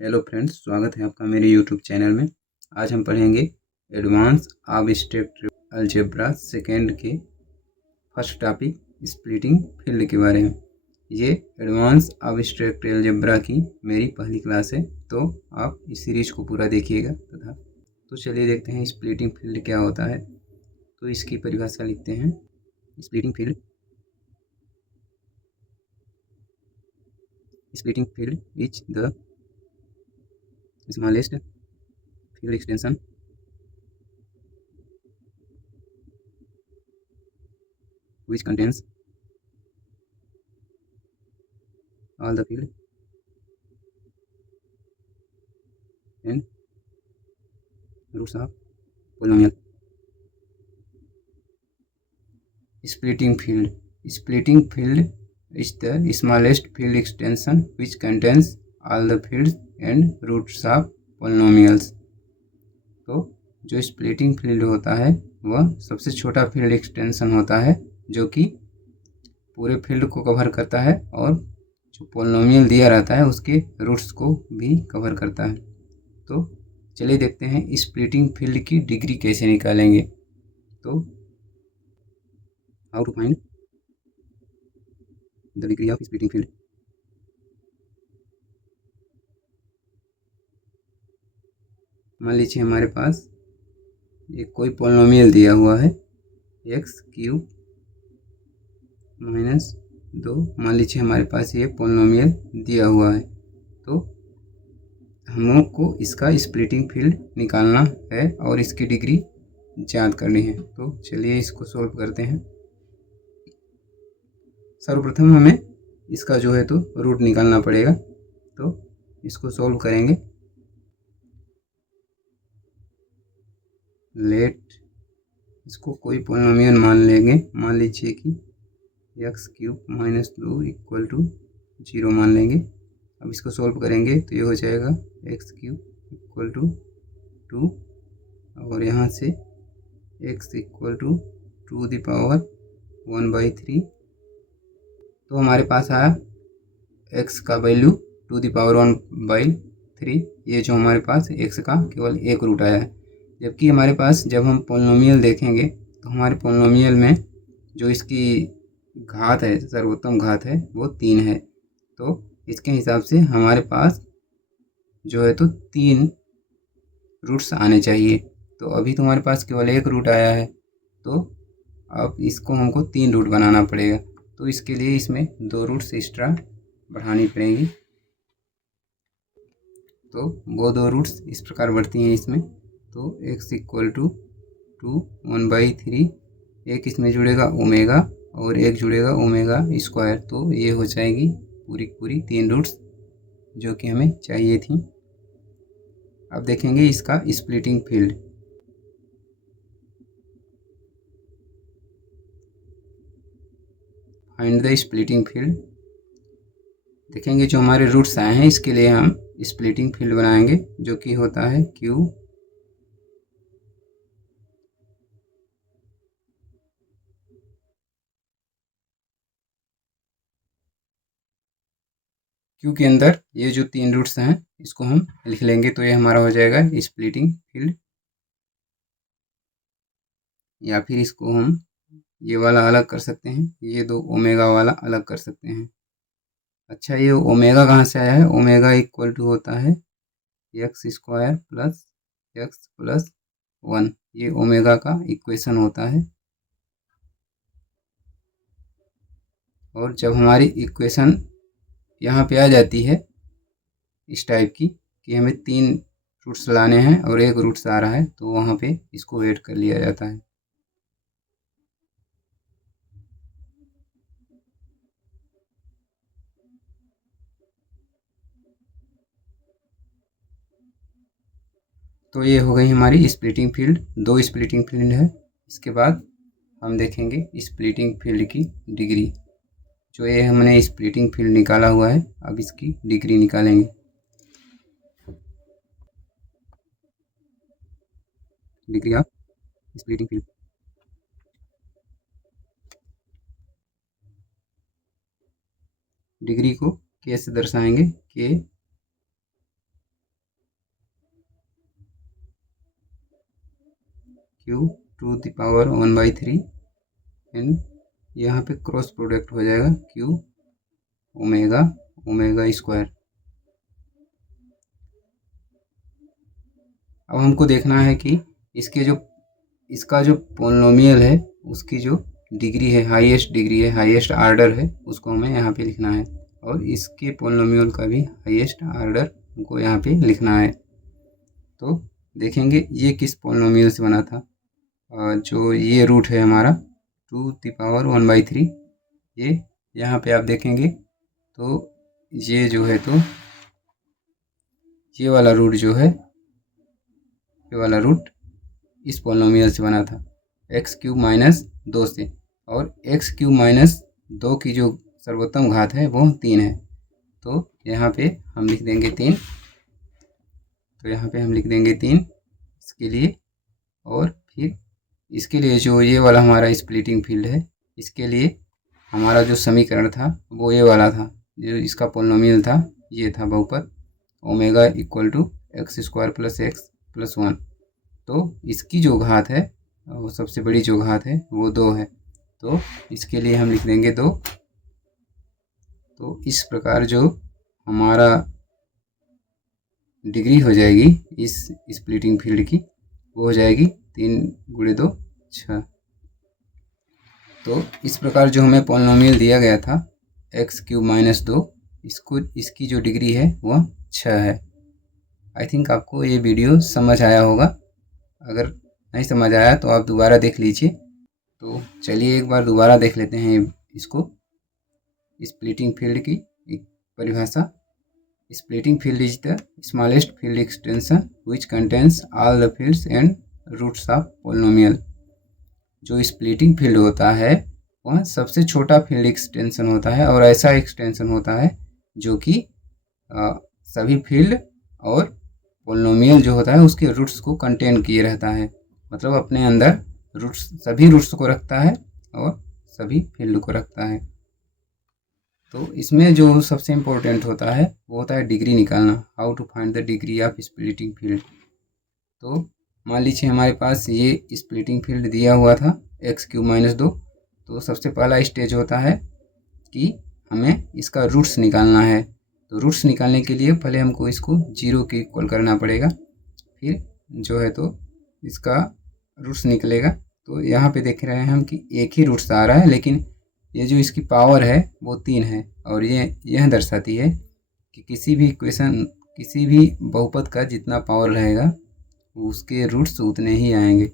Hello friends, स्वागत है आपका मेरे यूट्यूब चैनल में। आज हम पढ़ेंगे एडवांस एब्स्ट्रैक्ट अलजेब्रा सेकेंड के फर्स्ट टॉपिक स्प्लिटिंग फील्ड के बारे में। ये एडवांस एब्स्ट्रैक्ट अलजेब्रा की मेरी पहली क्लास है, तो आप इस सीरीज को पूरा देखिएगा। तो चलिए देखते हैं स्प्लिटिंग फील्ड क्या होता है। तो इसकी परिभाषा लिखते हैं। Splitting field is the smallest field extension which contains all the field and roots of polynomial. Splitting field is the smallest field extension which contains all the fields and roots of polynomials. तो जो splitting field होता है वह सबसे छोटा field extension होता है जो कि पूरे फील्ड को कवर करता है और जो पोलिनोमियल दिया रहता है उसके रूट्स को भी कवर करता है। तो चलिए देखते हैं स्प्लिटिंग फील्ड की डिग्री कैसे निकालेंगे। तो how to find the degree of splitting field. मान लीजिए हमारे पास एक कोई पोलिनोमियल दिया हुआ है x³ - 2। मान लीजिए हमारे पास ये पोलिनोमियल दिया हुआ है, तो हम लोग को इसका स्प्लिटिंग फील्ड निकालना है और इसकी डिग्री ज्ञात करनी है। तो चलिए इसको सॉल्व करते हैं। सर्वप्रथम हमें इसका जो है तो रूट निकालना पड़ेगा, तो इसको सॉल्व करेंगे। लेट इसको कोई पोलिनोमियल मान लेंगे। मान लीजिए कि x³ - 2 = 0 मान लेंगे। अब इसको सॉल्व करेंगे तो ये हो जाएगा x³ = 2 और यहाँ से x = 2⁻⁴ तो हमारे पास आया x का वैल्यू 2⁻⁴। ये जो हमारे पास x का केवल एक रूट आया है, जबकि हमारे पास जब हम पोलिनोमियल देखेंगे तो हमारे पोलिनोमियल में जो इसकी घात है, सर्वोत्तम घात है, वो 3 है। तो इसके हिसाब से हमारे पास जो है तो 3 रूट्स आने चाहिए। तो अभी तो हमारे पास केवल एक रूट आया है, तो अब इसको हमको 3 रूट बनाना पड़ेगा। तो इसके लिए इसमें 2 रूट्स एक्स्ट्रा बढ़ानी पड़ेंगी। तो वो 2 रूट्स इस प्रकार बढ़ती हैं इसमें। तो x = 2 1/3, एक इसमें जुड़ेगा ओमेगा और एक जुड़ेगा ओमेगा²। तो ये हो जाएगी पूरी 3 रूट्स जो कि हमें चाहिए थी। अब देखेंगे इसका splitting field. Find the splitting field. देखेंगे जो हमारे रूट्स आए हैं इसके लिए हम स्प्लिटिंग फील्ड बनाएंगे, जो कि होता है Q के अंदर ये जो 3 रूट्स हैं इसको हम लिख लेंगे। तो ये हमारा हो जाएगा स्प्लिटिंग फील्ड, या फिर इसको हम ये वाला अलग कर सकते हैं, ये 2 ओमेगा वाला अलग कर सकते हैं। अच्छा, ये ओमेगा कहाँ से आया है? ओमेगा = होता है x² + x + 1। ये ओमेगा का इक्वेशन होता है। और जब हमारी इक्वेशन यहाँ पे आ जाती है इस टाइप की कि हमें 3 रूट्स लाने हैं और एक रूट्स आ रहा है, तो वहाँ पे इसको ऐड कर लिया जाता है। तो ये हो गई हमारी स्प्लिटिंग फील्ड। 2 स्प्लिटिंग फील्ड है। इसके बाद हम देखेंगे स्प्लिटिंग फील्ड की डिग्री। जो ये हमने स्प्लिटिंग फील्ड निकाला हुआ है, अब इसकी डिग्री निकालेंगे। Degree of splitting field. Degree को K से दर्शाएंगे, K Q to the power 1/3 and यहाँ पे क्रॉस प्रोडक्ट हो जाएगा क्यू ओमेगा ओमेगा स्क्वायर। अब हमको देखना है कि इसका जो पोलिनोमियल है उसकी जो डिग्री है, हाईएस्ट डिग्री है, हाईएस्ट आर्डर है, उसको हमें यहाँ पे लिखना है, और इसके पोलिनोमियल का भी हाईएस्ट आर्डर हमको यहाँ पे लिखना है। तो देखेंगे ये किस पोलिनोमियल से बना था। जो ये रूट है हमारा 2⁻⁴, ये यहाँ पे आप देखेंगे तो ये जो है, तो ये वाला रूट जो है, ये वाला रूट इस पोलिनोमियल से बना था x³ - 2 से, और x³ - 2 की जो सर्वोत्तम घात है वो 3 है। तो यहाँ पे हम लिख देंगे 3, तो यहाँ पे हम लिख देंगे 3 इसके लिए। और फिर इसके लिए जो ये वाला हमारा स्प्लिटिंग फील्ड है, इसके लिए हमारा जो समीकरण था वो ये वाला था, जो इसका पोलिनोमियल था ये था बहुपद ओमेगा = x² + x + 1। तो इसकी जो घात है, वो सबसे बड़ी जो घात है वो 2 है, तो इसके लिए हम लिख देंगे 2। तो इस प्रकार जो हमारा डिग्री हो जाएगी इस स्प्लिटिंग फील्ड की, वो हो जाएगी 3 × 2 = 6। तो इस प्रकार जो हमें पोलिनोमियल दिया गया था x³ - 2, इसकी जो डिग्री है वह 6 है। आई थिंक आपको ये वीडियो समझ आया होगा। अगर नहीं समझ आया तो आप दोबारा देख लीजिए। तो चलिए एक बार दोबारा देख लेते हैं इसको। स्प्लिटिंग फील्ड की एक परिभाषा: splitting field is the smallest field extension which contains all the fields and roots of polynomial. जो स्प्लिटिंग फील्ड होता है वह सबसे छोटा फील्ड एक्सटेंशन होता है, और ऐसा एक्सटेंशन होता है जो कि सभी फील्ड और पोलिनोमियल जो होता है उसके रूट्स को कंटेन किए रहता है, मतलब अपने अंदर रूट्स, सभी रूट्स को रखता है और सभी फील्ड को रखता है। तो इसमें जो सबसे इम्पोर्टेंट होता है वो होता है डिग्री निकालना, how to find the degree of splitting field. तो मान लीजिए हमारे पास ये स्प्लिटिंग फील्ड दिया हुआ था x³ - 2। तो सबसे पहला स्टेज होता है कि हमें इसका रूट्स निकालना है। तो रूट्स निकालने के लिए पहले हमको इसको 0 के इक्वल करना पड़ेगा, फिर जो है तो इसका रूट्स निकलेगा। तो यहाँ पे देख रहे हैं हम कि एक ही रूट्स आ रहा है, लेकिन ये जो इसकी पावर है वो 3 है, और ये यह दर्शाती है कि किसी भी इक्वेशन, किसी भी बहुपद का जितना पावर रहेगा उसके रूट्स उतने ही आएंगे।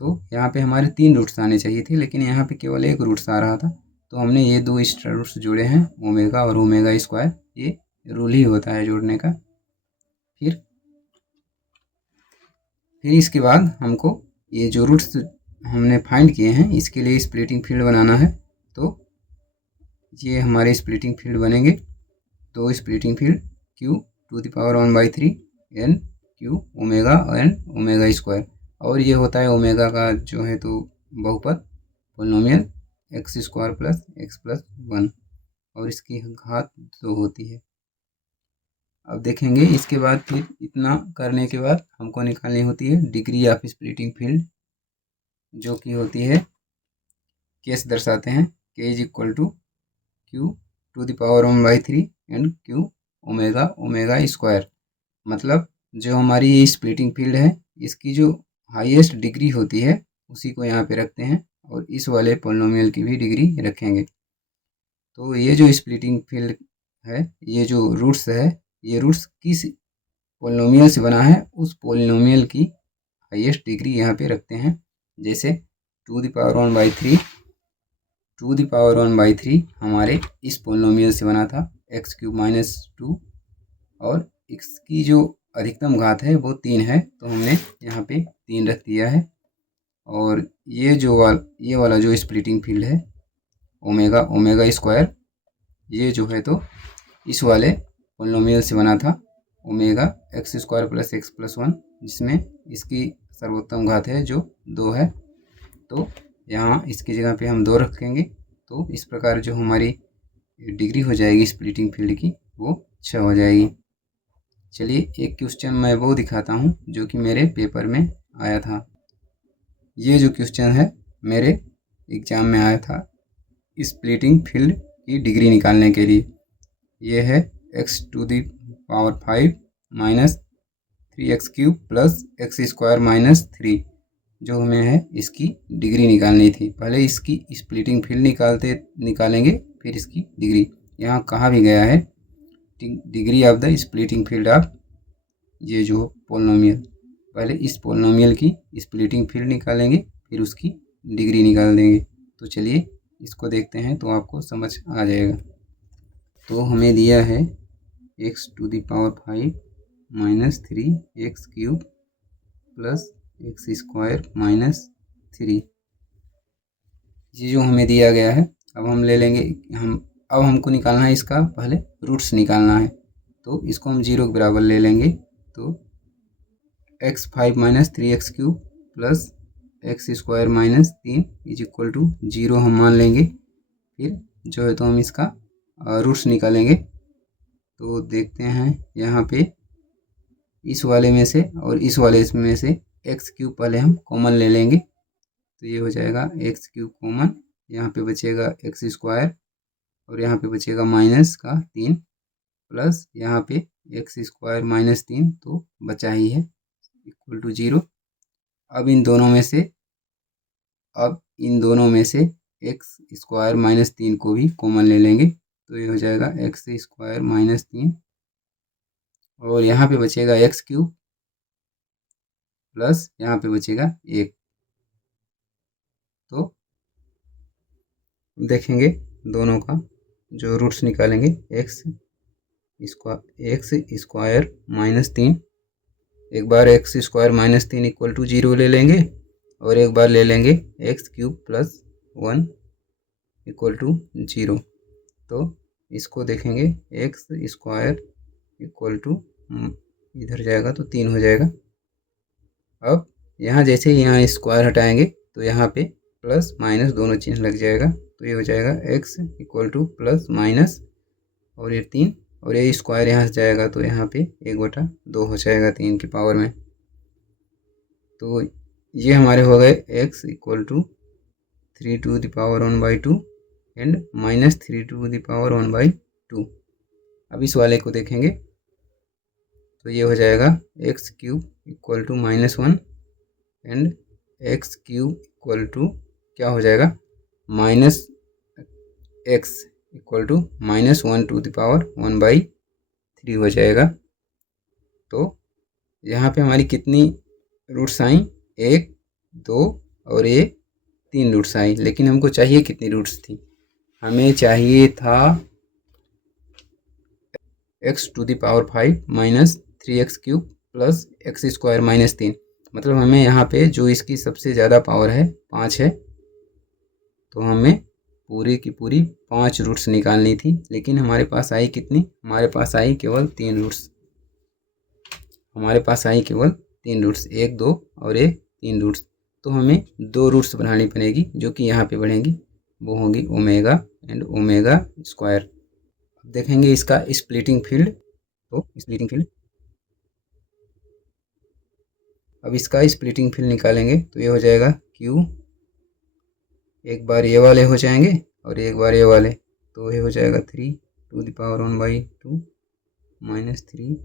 तो यहाँ पे हमारे 3 रूट्स आने चाहिए थे, लेकिन यहाँ पे केवल एक रूट्स आ रहा था। तो हमने ये 2 एक्स्ट्रा रूट्स जोड़े हैं, ओमेगा और ओमेगा स्क्वायर। ये रूल ही होता है जोड़ने का। फिर इसके बाद हमको ये जो रूट्स हमने फाइंड किए हैं इसके लिए स्प्लिटिंग फील्ड बनाना है। तो ये हमारे स्प्लिटिंग फील्ड बनेंगे। तो splitting field Q⁻⁴ n Q omega and omega square, और ये होता है ओमेगा का जो है तो बहुपद पोलिनोमियल x² + x + 1, और इसकी घात 2 होती है। अब देखेंगे इसके बाद, फिर इतना करने के बाद हमको निकालनी होती है डिग्री ऑफ स्प्लिटिंग फील्ड, जो कि होती है, केस दर्शाते हैं k = Q⁻⁴ and Q omega square. मतलब जो हमारी ये स्प्लिटिंग फील्ड है इसकी जो हाईएस्ट डिग्री होती है उसी को यहाँ पे रखते हैं, और इस वाले पोलिनोमियल की भी डिग्री रखेंगे। तो ये जो स्प्लिटिंग फील्ड है, ये जो रूट्स है, ये रूट्स किस पोलिनोमियल से बना है उस पोलिनोमियल की हाईएस्ट डिग्री यहाँ पे रखते हैं। जैसे 2⁻⁴ हमारे इस पोलिनोमियल से बना था x³ - 2, और इसकी जो अधिकतम घात है वो 3 है, तो हमने यहाँ पे 3 रख दिया है। और ये वाला जो स्प्लिटिंग फील्ड है ओमेगा स्क्वायर, ये जो है तो इस वाले पोलिनोमियल से बना था ओमेगा x² + x + 1, जिसमें इसकी सर्वोत्तम घात है जो 2 है। तो यहाँ इसकी जगह पे हम 2 रखेंगे। तो इस प्रकार जो हमारी डिग्री हो जाएगी स्प्लिटिंग फील्ड की वो 6 हो जाएगी। चलिए एक क्वेश्चन मैं वो दिखाता हूँ जो कि मेरे पेपर में आया था। ये जो क्वेश्चन है मेरे एग्ज़ाम में आया था स्प्लिटिंग फील्ड की डिग्री निकालने के लिए। ये है x⁵ minus 3x³ plus x² minus 3 जो हमें है इसकी डिग्री निकालनी थी। पहले इसकी स्प्लिटिंग फील्ड निकालेंगे फिर इसकी डिग्री। यहाँ कहा भी गया है degree of the splitting field of ये जो पोलिनोमियल। पहले इस पोलिनोमियल की स्प्लिटिंग फील्ड निकालेंगे फिर उसकी डिग्री निकाल देंगे। तो चलिए इसको देखते हैं तो आपको समझ आ जाएगा। तो हमें दिया है x⁵ minus 3x³ plus x² minus 3 ये जो हमें दिया गया है। अब हम ले लेंगे अब हमको निकालना है इसका पहले रूट्स निकालना है। तो इसको हम 0 के बराबर ले लेंगे। तो x5 minus 3x³ plus x² minus 3 is equal to 0 हम मान लेंगे। फिर जो है तो हम इसका रूट्स निकालेंगे। तो देखते हैं यहाँ पे इस वाले में से और इस वाले में से x³ पहले हम कॉमन ले लेंगे। तो ये हो जाएगा x³ कॉमन, यहाँ पे बचेगा x² और यहाँ पे बचेगा माइनस का 3 प्लस यहाँ पे x² माइनस 3 तो बचा ही है इक्वल टू 0। अब इन दोनों में से x² माइनस 3 को भी कॉमन ले लेंगे। तो ये हो जाएगा x² माइनस 3 और यहाँ पे बचेगा x³ प्लस यहाँ पे बचेगा 1। तो देखेंगे दोनों का जो रूट्स निकालेंगे x² माइनस 3 एक बार x² माइनस 3 इक्वल टू 0 ले लेंगे और एक बार ले लेंगे x³ प्लस 1 इक्वल टू 0। तो इसको देखेंगे x² इक्वल टू इधर जाएगा तो 3 हो जाएगा। अब यहाँ जैसे ही यहाँ स्क्वायर हटाएंगे तो यहाँ पे प्लस माइनस दोनों चिन्ह लग जाएगा। तो ये हो जाएगा x equal two plus minus और ये 3 और ये स्क्वायर यहाँ से जाएगा तो यहाँ पे 1/2 हो जाएगा 3 की पावर में। तो ये हमारे हो गए x equal to 3 to the power 1/2 and minus 3 to the power 1/2। अब इस वाले को देखेंगे तो ये हो जाएगा x³ equal to minus 1 and x³ equal to क्या हो जाएगा minus x equal to minus 1 to the power 1/3 हो जाएगा। तो यहाँ पे हमारी कितनी रूट्स आई 1 2 और ये 3 रूट्स आई। लेकिन हमको चाहिए कितनी रूट्स थी, हमें चाहिए था x⁵ minus 3x³ plus x² minus 3। मतलब हमें यहाँ पे जो इसकी सबसे ज़्यादा पावर है 5 है। तो हमें पूरी की पूरी 5 रूट्स निकालनी थी। लेकिन हमारे पास आई कितनी, हमारे पास आई केवल 3 रूट्स। हमारे पास आई केवल 3 रूट्स 1 2 और 3 रूट्स। तो हमें 2 रूट्स बनानी पड़ेगी जो कि यहाँ पे बढ़ेंगी, वो होंगी ओमेगा एंड ओमेगा स्क्वायर। देखेंगे इसका स्प्लिटिंग फील्ड। तो स्प्लिटिंग फील्ड अब इसका स्प्लिटिंग फील्ड निकालेंगे तो ये हो जाएगा Q, एक बार ये वाले हो जाएंगे और एक बार ये वाले। तो ये हो जाएगा 3 टू द पावर 1/2 माइनस 3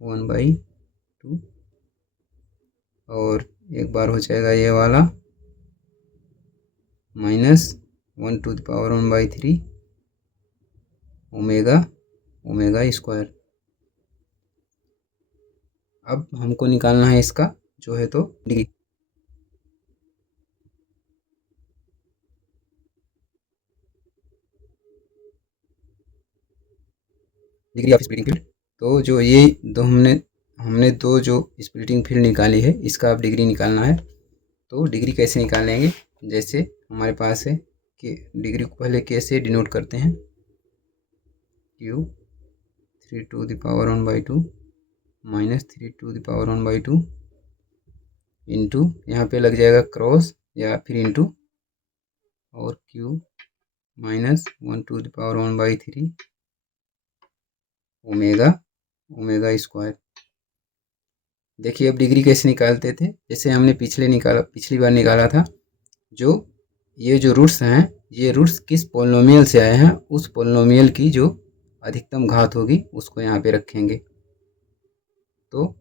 1/2 और एक बार हो जाएगा ये वाला minus 1 to the power 1/3 omega square. अब हमको निकालना है इसका जो है तो डिग्री ऑफ स्प्लिटिंग फील्ड। तो जो ये दो हमने दो जो स्प्लिटिंग फील्ड निकाली है इसका अब डिग्री निकालना है। तो डिग्री कैसे निकालेंगे, जैसे हमारे पास है कि डिग्री को पहले कैसे डिनोट करते हैं Q 3 to the power 1/2 minus 3 to the power 1/2 into यहाँ पे लग जाएगा क्रॉस या फिर इंटू और Q minus 1 to the power 1/3 omega square. देखिए अब डिग्री कैसे निकालते थे, जैसे हमने पिछली बार निकाला था। ये जो रूट्स हैं, ये रूट्स किस पोलिनोमियल से आए हैं, उस पोलिनोमियल की जो अधिकतम घात होगी उसको यहाँ पे रखेंगे। तो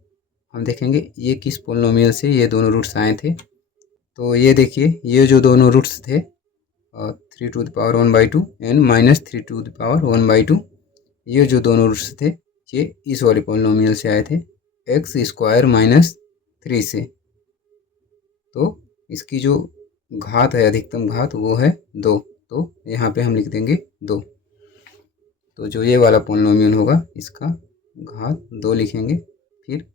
हम देखेंगे ये किस पोलिनोमियल से ये दोनों रूट्स आए थे। तो ये देखिए, ये जो दोनों रूट्स थे 3^1/2 एंड -3^1/2, ये जो दोनों रूट्स थे ये इस वाले पोलिनोमियल से आए थे, x² - 3 से। तो इसकी जो घात है, अधिकतम घात, वो है 2। तो यहाँ पे हम लिख देंगे 2। तो जो ये वाला पोलिनोमियल होगा इसका घात 2 लिखेंगे। फिर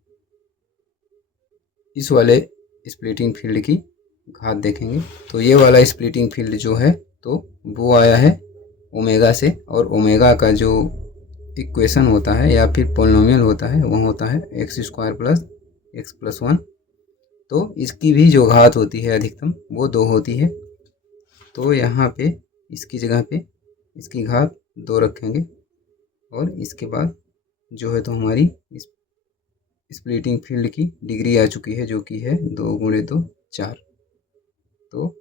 इस वाले स्प्लिटिंग फील्ड की घात देखेंगे। तो ये वाला स्प्लिटिंग फील्ड जो है तो वो आया है ओमेगा से, और ओमेगा का जो इक्वेशन होता है या फिर पोलिनोमियल होता है वो होता है x² + x + 1। तो इसकी भी जो घात होती है अधिकतम वो 2 होती है। तो यहाँ पे इसकी जगह पे इसकी घात 2 रखेंगे, और इसके बाद जो है तो हमारी इस स्प्लिटिंग फील्ड की डिग्री आ चुकी है, जो कि है 2 × 2 4। तो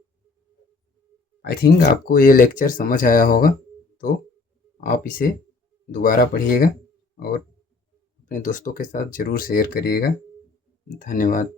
आई थिंक आपको ये लेक्चर समझ आया होगा। तो आप इसे दोबारा पढ़िएगा और अपने दोस्तों के साथ ज़रूर शेयर करिएगा। धन्यवाद।